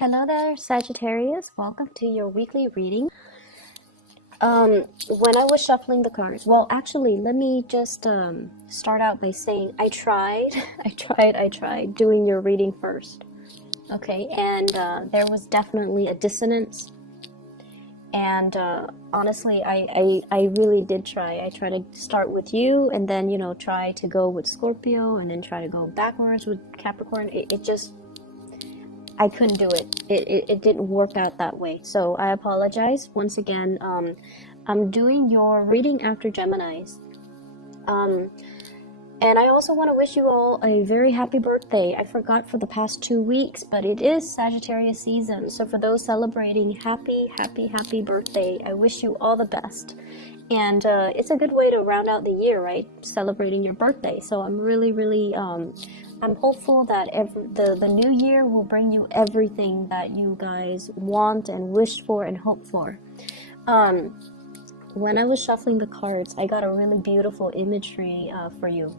Hello there, Sagittarius. Welcome to your weekly reading. When I was shuffling the cards, well, actually, let me just start out by saying I tried, I tried doing your reading first. Okay, and there was definitely a dissonance. And honestly, I really did try. I tried to start with you, and then try to go with Scorpio, and then try to go backwards with Capricorn. It just I couldn't do it. It didn't work out that way. So I apologize. Once again, I'm doing your reading after Geminis. And I also want to wish you all a very happy birthday. I forgot for the past 2 weeks, but it is Sagittarius season. So for those celebrating, happy birthday. I wish you all the best. And it's a good way to round out the year, right? Celebrating your birthday. So I'm really, I'm hopeful that the new year will bring you everything that you guys want and wish for and hope for. When I was shuffling the cards, I got a really beautiful imagery for you.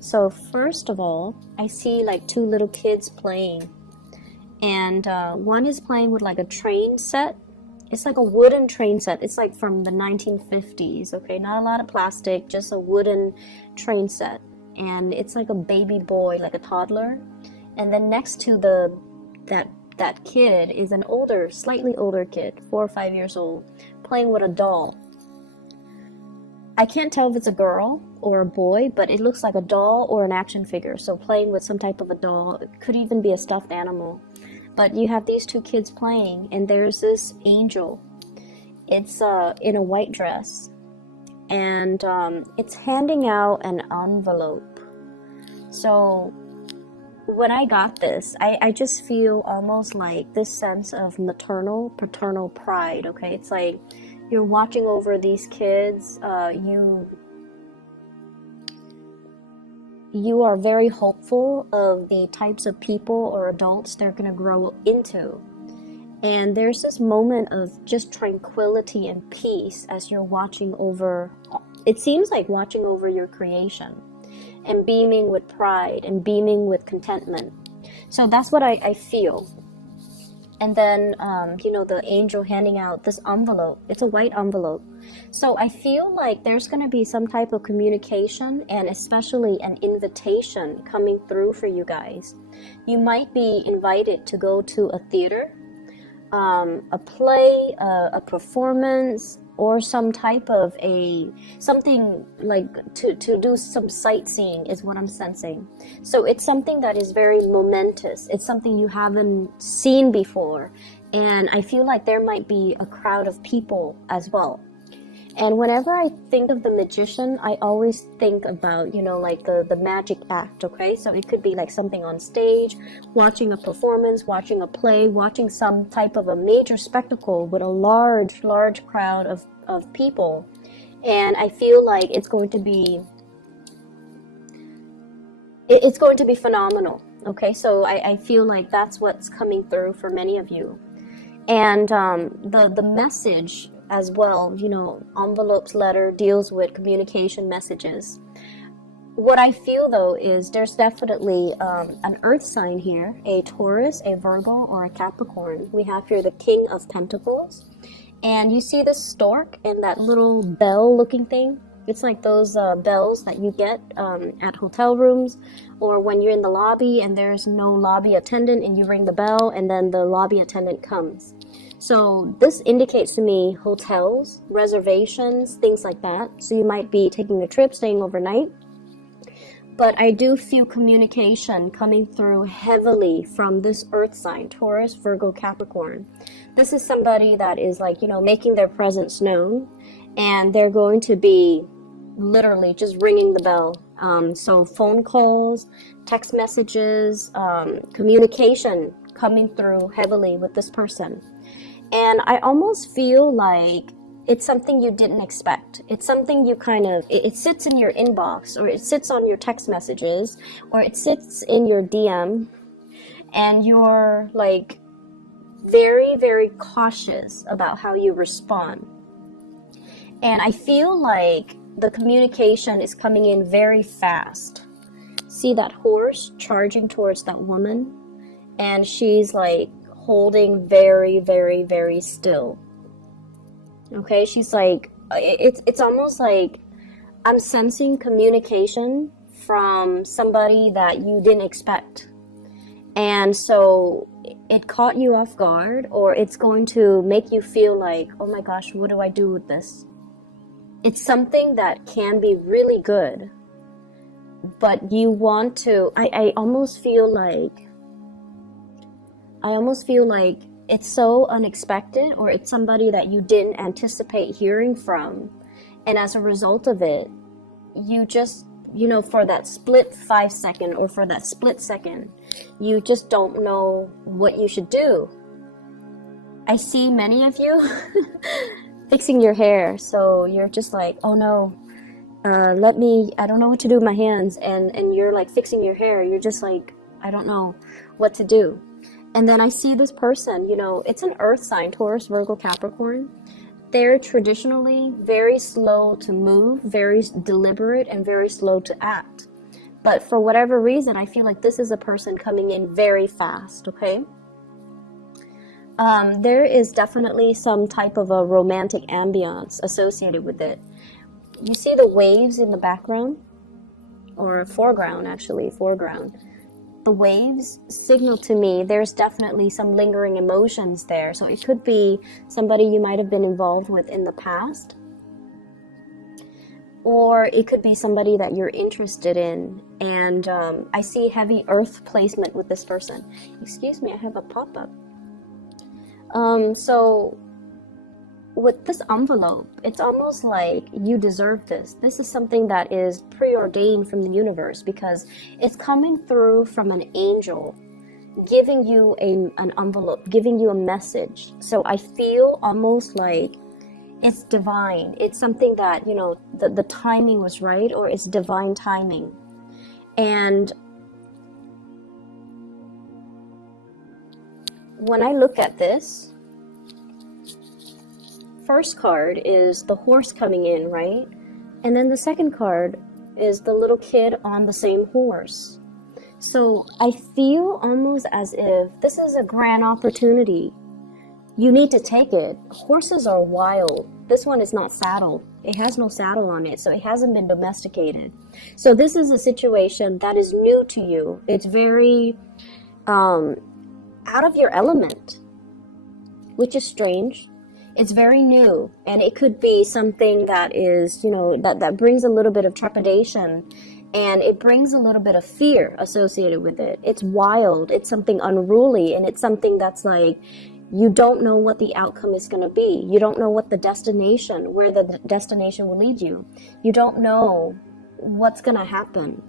So first of all, I see like two little kids playing. And one is playing with like a train set. It's like a wooden train set. It's like from the 1950s, okay? Not a lot of plastic, just a wooden train set. And it's like a baby boy, like a toddler. And then next to that kid is an older, slightly older kid, 4 or 5 years old, playing with a doll. I can't tell if it's a girl or a boy, but it looks like a doll or an action figure. So playing with some type of a doll. It could even be a stuffed animal. But you have these two kids playing, and there's this angel. It's in a white dress. And it's handing out an envelope. So when I got this, I just feel almost like this sense of maternal, paternal pride, okay? It's like you're watching over these kids. You are very hopeful of the types of people or adults they're going to grow into. And there's this moment of just tranquility and peace as you're watching over, it seems like watching over your creation and beaming with pride and beaming with contentment. So that's what I feel. And then, the angel handing out this envelope. It's a white envelope. So I feel like there's going to be some type of communication and especially an invitation coming through for you guys. You might be invited to go to a theater, a play, a performance, or some type of something like to do some sightseeing is what I'm sensing. So it's something that is very momentous. It's something you haven't seen before. And I feel like there might be a crowd of people as well. And whenever I think of the magician, I always think about, like the magic act, okay? So it could be like something on stage, watching a performance, watching a play, watching some type of a major spectacle with a large crowd of people. And I feel like it's going to be phenomenal, okay? So I feel like that's what's coming through for many of you. And the message as well, envelopes, letter deals with communication messages. What I feel though is there's definitely an earth sign here, a Taurus, a Virgo, or a Capricorn. We have here the King of Pentacles. And you see this stork and that little bell looking thing? It's like those bells that you get at hotel rooms, or when you're in the lobby and there's no lobby attendant and you ring the bell and then the lobby attendant comes. So this indicates to me hotels, reservations, things like that. So you might be taking a trip, staying overnight. But I do feel communication coming through heavily from this earth sign, Taurus, Virgo, Capricorn. This is somebody that is like, making their presence known. And they're going to be literally just ringing the bell. So phone calls, text messages, communication coming through heavily with this person. And I almost feel like it's something you didn't expect. It's something you it sits in your inbox, or it sits on your text messages, or it sits in your DM, and you're like very, very cautious about how you respond. And I feel like the communication is coming in very fast. See that horse charging towards that woman? And she's like holding very, very, very still. Okay, she's like, it's almost like I'm sensing communication from somebody that you didn't expect. And so it caught you off guard, or it's going to make you feel like, oh my gosh, what do I do with this? It's something that can be really good, but you want to, I almost feel like it's so unexpected, or it's somebody that you didn't anticipate hearing from. And as a result of it, you just, for that split 5 second, or for that split second, you just don't know what you should do. I see many of you fixing your hair. So you're just like, oh no, I don't know what to do with my hands. And you're like fixing your hair. You're just like, I don't know what to do. And then I see this person, it's an earth sign, Taurus, Virgo, Capricorn. They're traditionally very slow to move, very deliberate, and very slow to act. But for whatever reason, I feel like this is a person coming in very fast, okay? There is definitely some type of a romantic ambiance associated with it. You see the waves in the background? Or foreground. The waves signal to me there's definitely some lingering emotions there. So it could be somebody you might have been involved with in the past, or it could be somebody that you're interested in. And I see heavy earth placement with this person. Excuse me, I have a pop-up. So with this envelope, it's almost like you deserve this. This is something that is preordained from the universe, because it's coming through from an angel giving you an envelope, giving you a message. So I feel almost like it's divine. It's something that, the timing was right, or it's divine timing. And when I look at this, first card is the horse coming in, right? And then the second card is the little kid on the same horse. So I feel almost as if this is a grand opportunity. You need to take it. Horses are wild. This one is not saddled. It has no saddle on it, so it hasn't been domesticated. So this is a situation that is new to you. It's very out of your element, which is strange. It's very new, and it could be something that is, that brings a little bit of trepidation, and it brings a little bit of fear associated with it. It's wild, it's something unruly, and it's something that's like, you don't know what the outcome is going to be. You don't know what the destination, where the destination will lead you. You don't know what's going to happen.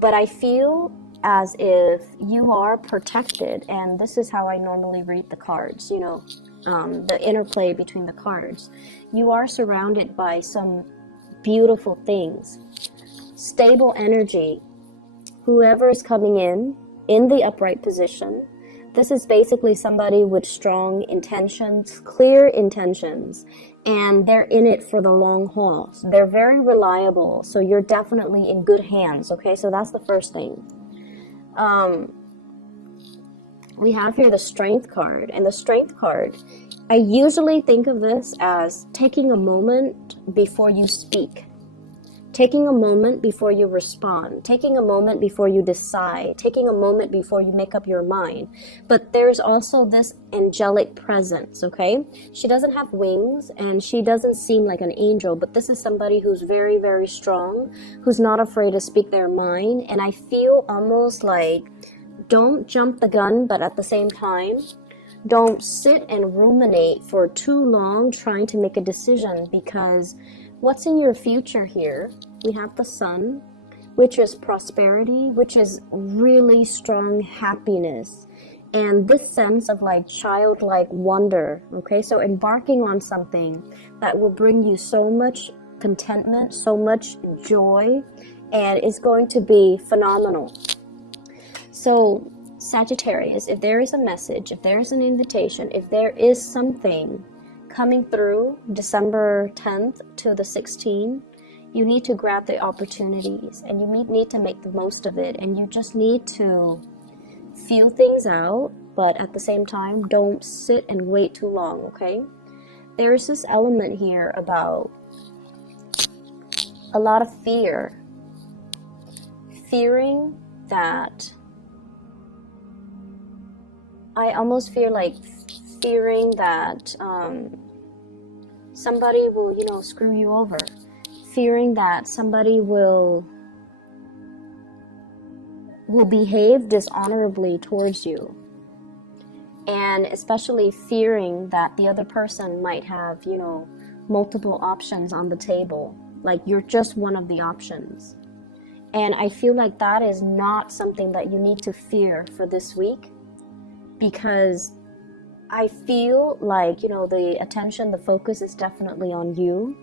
But I feel as if you are protected, and this is how I normally read the cards, the interplay between the cards. You are surrounded by some beautiful things, stable energy. Whoever is coming in the upright position, this is basically somebody with strong intentions, clear intentions, and they're in it for the long haul. So they're very reliable, so you're definitely in good hands, okay? So that's the first thing. We have here the Strength card, and the Strength card, I usually think of this as taking a moment before you speak, taking a moment before you respond, taking a moment before you decide, taking a moment before you make up your mind. But there's also this angelic presence, okay? She doesn't have wings, and she doesn't seem like an angel, but this is somebody who's very, very strong, who's not afraid to speak their mind. And I feel almost like, don't jump the gun, but at the same time, don't sit and ruminate for too long trying to make a decision, because what's in your future here? We have the Sun, which is prosperity, which is really strong happiness, and this sense of like childlike wonder, okay? So embarking on something that will bring you so much contentment, so much joy, and it's going to be phenomenal. So Sagittarius, if there is a message, if there is an invitation, if there is something coming through December 10th to the 16th, you need to grab the opportunities, and you need to make the most of it, and you just need to feel things out but at the same time, don't sit and wait too long, okay? There's this element here about a lot of fear. Fearing that, I almost feel like fearing that somebody will, you know, screw you over. Fearing that somebody will behave dishonorably towards you. And especially fearing that the other person might have, you know, multiple options on the table. Like you're just one of the options. And I feel like that is not something that you need to fear for this week, because I feel like, you know, the attention, the focus is definitely on you.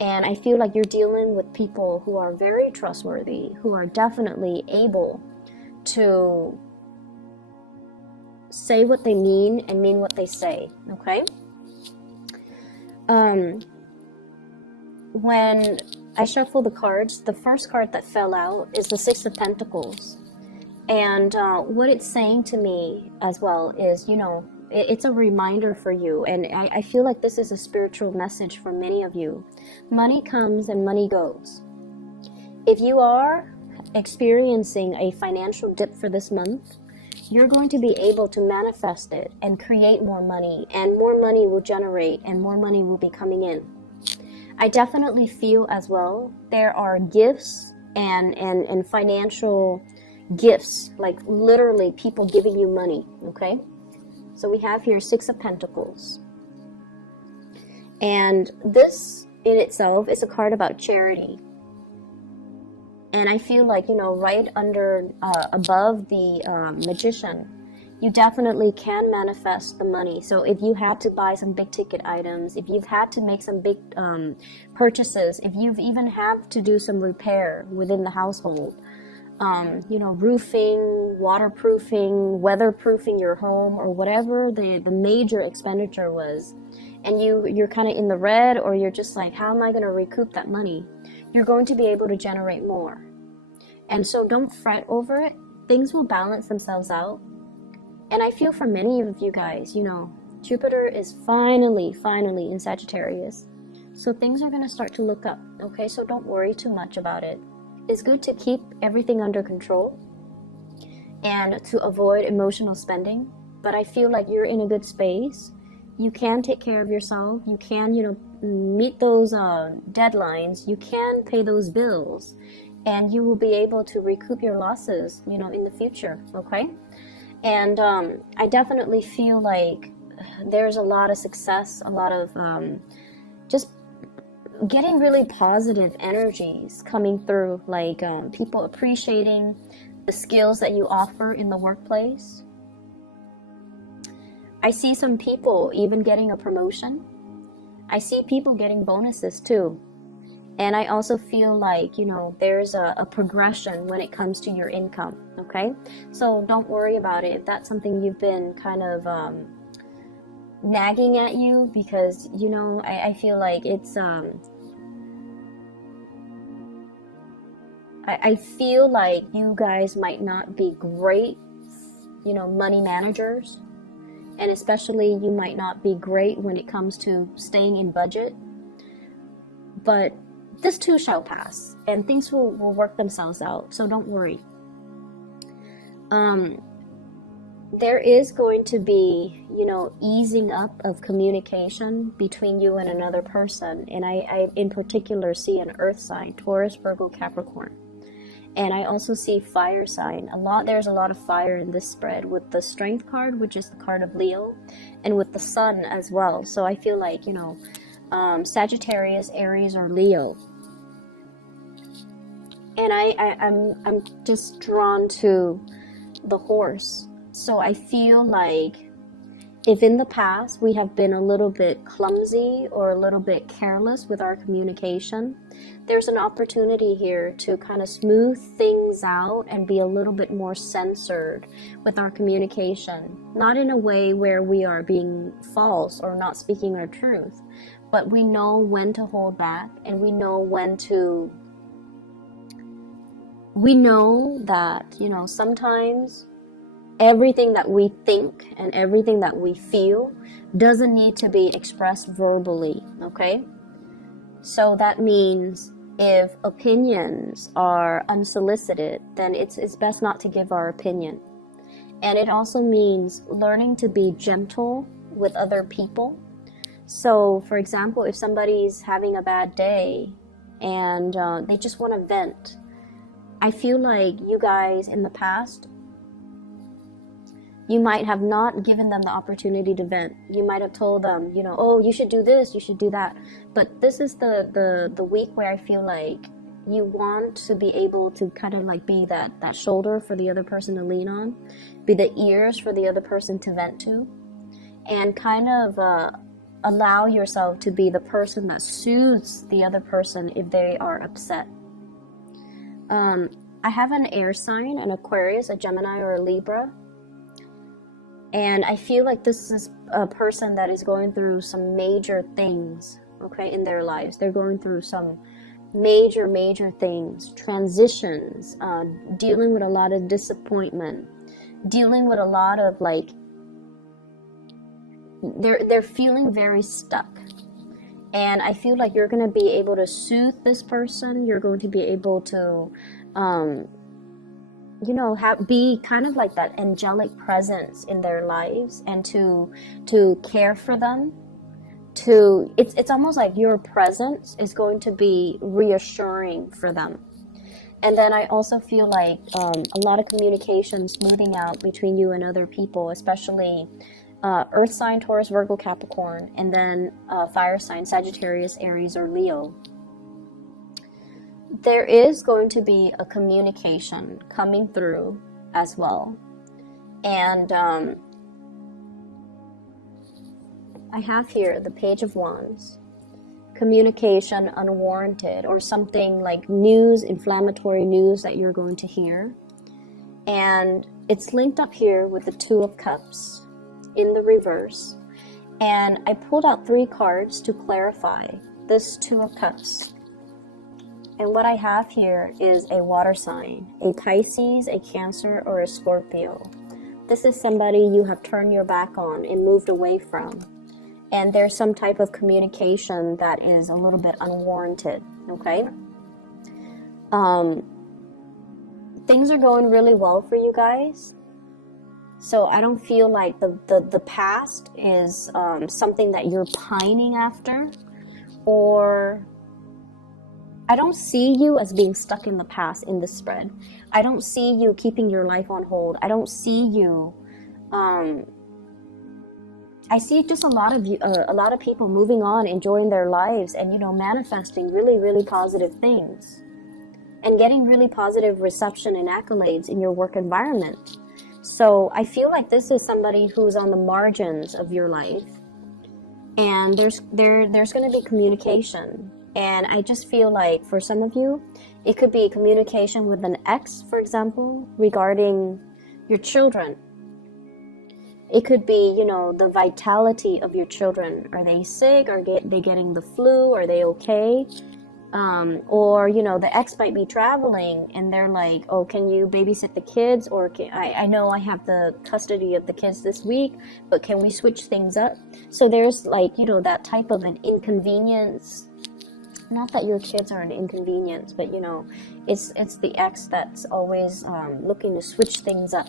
And I feel like you're dealing with people who are very trustworthy, who are definitely able to say what they mean and mean what they say, okay? When I shuffle the cards, the first card that fell out is the Six of Pentacles. And what it's saying to me as well is, you know, it's a reminder for you. And I feel like this is a spiritual message for many of you. Money comes and money goes. If you are experiencing a financial dip for this month, you're going to be able to manifest it and create more money, and more money will generate and more money will be coming in. I definitely feel as well there are gifts and financial gifts, like literally people giving you money, okay? So we have here Six of Pentacles. And this in itself is a card about charity. And I feel like, you know, right under, above the Magician, you definitely can manifest the money. So if you had to buy some big ticket items, if you've had to make some big purchases, if you've even had to do some repair within the household, you know, roofing, waterproofing, weatherproofing your home, or whatever the major expenditure was, and you're kind of in the red, or you're just like, how am I going to recoup that money? You're going to be able to generate more. And so don't fret over it. Things will balance themselves out. And I feel for many of you guys, you know, Jupiter is finally in Sagittarius. So things are going to start to look up, okay? So don't worry too much about it. It's good to keep everything under control and to avoid emotional spending. But I feel like you're in a good space. You can take care of yourself. You can, you know, meet those deadlines. You can pay those bills. And you will be able to recoup your losses, you know, in the future, okay? And I definitely feel like there's a lot of success, a lot of just getting really positive energies coming through, like people appreciating the skills that you offer in the workplace. I see some people even getting a promotion. I see people getting bonuses too. And I also feel like, you know, there's a progression when it comes to your income, okay? So don't worry about it if that's something you've been kind of nagging at you, because, you know, I feel like it's, I feel like you guys might not be great, you know, money managers. And especially you might not be great when it comes to staying in budget. But this too shall pass, and things will work themselves out, so don't worry. There is going to be, you know, easing up of communication between you and another person, and I in particular see an earth sign, Taurus, Virgo, Capricorn. And I also see fire sign. There's a lot of fire in this spread, with the Strength card, which is the card of Leo, and with the Sun as well. So I feel like, you know, Sagittarius, Aries, or Leo. And I'm just drawn to the horse. So I feel like if in the past we have been a little bit clumsy or a little bit careless with our communication, there's an opportunity here to kind of smooth things out and be a little bit more censored with our communication. Not in a way where we are being false or not speaking our truth, but we know when to hold back, and we know that, you know, sometimes everything that we think and everything that we feel doesn't need to be expressed verbally, okay? So that means if opinions are unsolicited, then it's best not to give our opinion. And it also means learning to be gentle with other people. So, for example, if somebody's having a bad day and they just want to vent, I feel like you guys in the past, you might have not given them the opportunity to vent. You might have told them, you know, oh, you should do this, you should do that. But this is the week where I feel like you want to be able to kind of like be that shoulder for the other person to lean on, be the ears for the other person to vent to, and kind of allow yourself to be the person that soothes the other person if they are upset. I have an air sign, an Aquarius, a Gemini, or a Libra. And I feel like this is a person that is going through some major things, okay, in their lives. They're going through some major things, transitions, dealing with a lot of disappointment, dealing with a lot of like, they're feeling very stuck. And I feel like you're going to be able to soothe this person. You're going to be able to, you know, be kind of like that angelic presence in their lives, and to care for them. It's almost like your presence is going to be reassuring for them. And then I also feel like a lot of communication smoothing out between you and other people, especially earth sign, Taurus, Virgo, Capricorn, and then fire sign, Sagittarius, Aries, or Leo. There is going to be a communication coming through as well. And I have here the Page of Wands. Communication unwarranted, or something like news, inflammatory news that you're going to hear. And it's linked up here with the Two of Cups in the reverse. And I pulled out 3 cards to clarify this Two of Cups. And what I have here is a water sign, a Pisces, a Cancer, or a Scorpio. This is somebody you have turned your back on and moved away from. And there's some type of communication that is a little bit unwarranted, okay? Things are going really well for you guys. So I don't feel like the past is something that you're pining after, or I don't see you as being stuck in the past in this spread. I don't see you keeping your life on hold. I don't see you. I see just a lot of people moving on, enjoying their lives, and manifesting really positive things, and getting really positive reception and accolades in your work environment. So I feel like this is somebody who's on the margins of your life, and there's going to be communication. And I just feel like for some of you, it could be communication with an ex, for example, regarding your children. It could be, the vitality of your children. Are they sick? Are they getting the flu? Are they okay? Or, the ex might be traveling and they're like, oh, can you babysit the kids? Or I know I have the custody of the kids this week, but can we switch things up? So there's like, that type of an inconvenience. Not that your kids are an inconvenience, but it's the ex that's always looking to switch things up.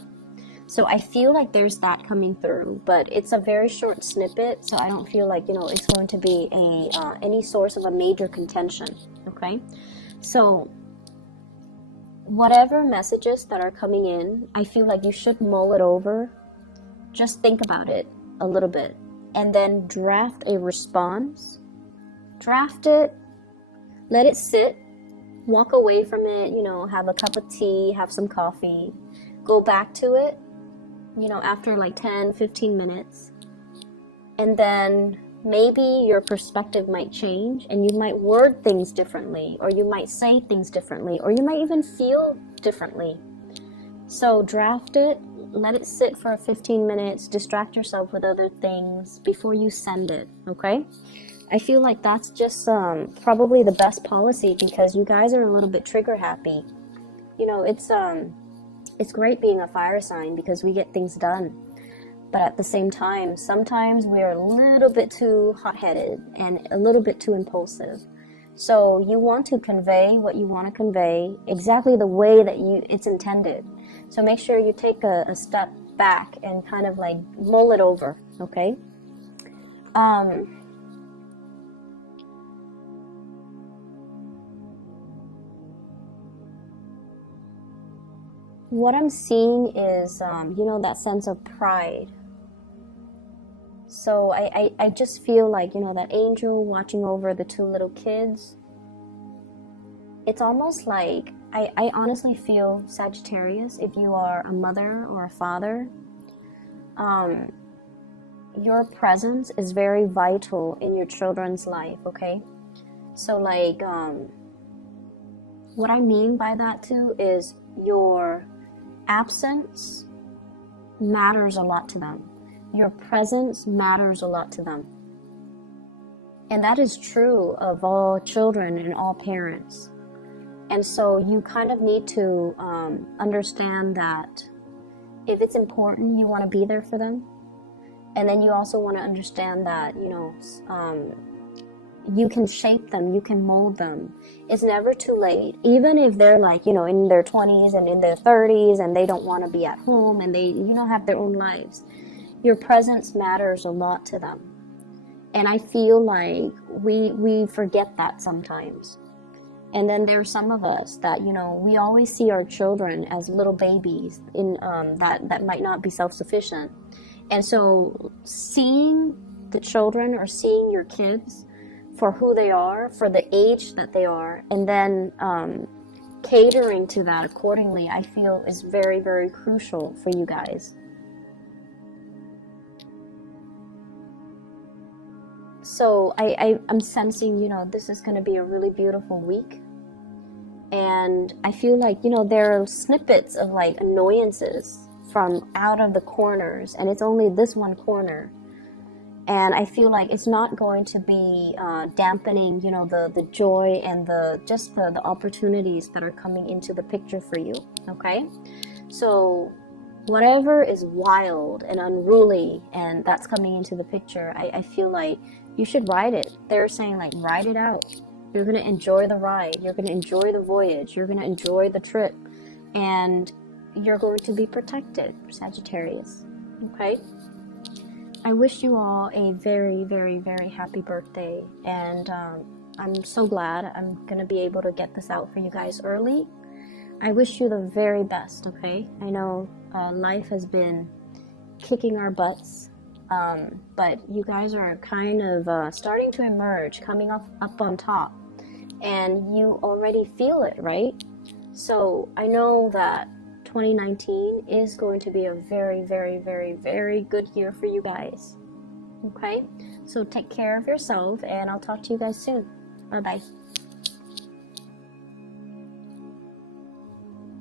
So I feel like there's that coming through, but it's a very short snippet, so I don't feel like it's going to be any source of a major contention. Okay, so whatever messages that are coming in, I feel like you should mull it over. Just think about it a little bit, and then draft a response. Draft it. Let it sit, walk away from it, have a cup of tea, have some coffee, go back to it, after like 10, 15 minutes. And then maybe your perspective might change and you might word things differently, or you might say things differently, or you might even feel differently. So draft it, let it sit for 15 minutes, distract yourself with other things before you send it, okay? I feel like that's just probably the best policy, because you guys are a little bit trigger happy. It's It's great being a fire sign because we get things done. But at the same time, sometimes we are a little bit too hot-headed and a little bit too impulsive. So you want to convey what you want to convey exactly the way that it's intended. So make sure you take a step back and kind of like mull it over, okay? What I'm seeing is, that sense of pride. So I just feel like, that angel watching over the two little kids. It's almost like, I honestly feel, Sagittarius, if you are a mother or a father, your presence is very vital in your children's life, okay? So like, what I mean by that too is your absence matters a lot to them. Your presence matters a lot to them. And that is true of all children and all parents. And so you kind of need to understand that if it's important, you want to be there for them. And then you also want to understand that, you can shape them, you can mold them. It's never too late. Even if they're like, in their 20s and in their 30s and they don't want to be at home and they, have their own lives. Your presence matters a lot to them. And I feel like we forget that sometimes. And then there are some of us that, we always see our children as little babies that might not be self-sufficient. And so seeing the children or seeing your kids for who they are, for the age that they are, and then catering to that accordingly, I feel is very, very crucial for you guys. So I'm sensing, this is going to be a really beautiful week. And I feel like, there are snippets of like annoyances from out of the corners, and it's only this one corner. And I feel like it's not going to be dampening, the joy and the opportunities that are coming into the picture for you, okay? So whatever is wild and unruly and that's coming into the picture, I feel like you should ride it. They're saying like, ride it out. You're going to enjoy the ride. You're going to enjoy the voyage. You're going to enjoy the trip. And you're going to be protected, Sagittarius, okay? I wish you all a very, very, very happy birthday, and I'm so glad I'm going to be able to get this out for you guys early. I wish you the very best, okay? I know life has been kicking our butts, but you guys are kind of starting to emerge, coming up on top, and you already feel it, right? So I know that 2019 is going to be a very, very, very, very good year for you guys. Okay? So take care of yourself, and I'll talk to you guys soon. Bye-bye.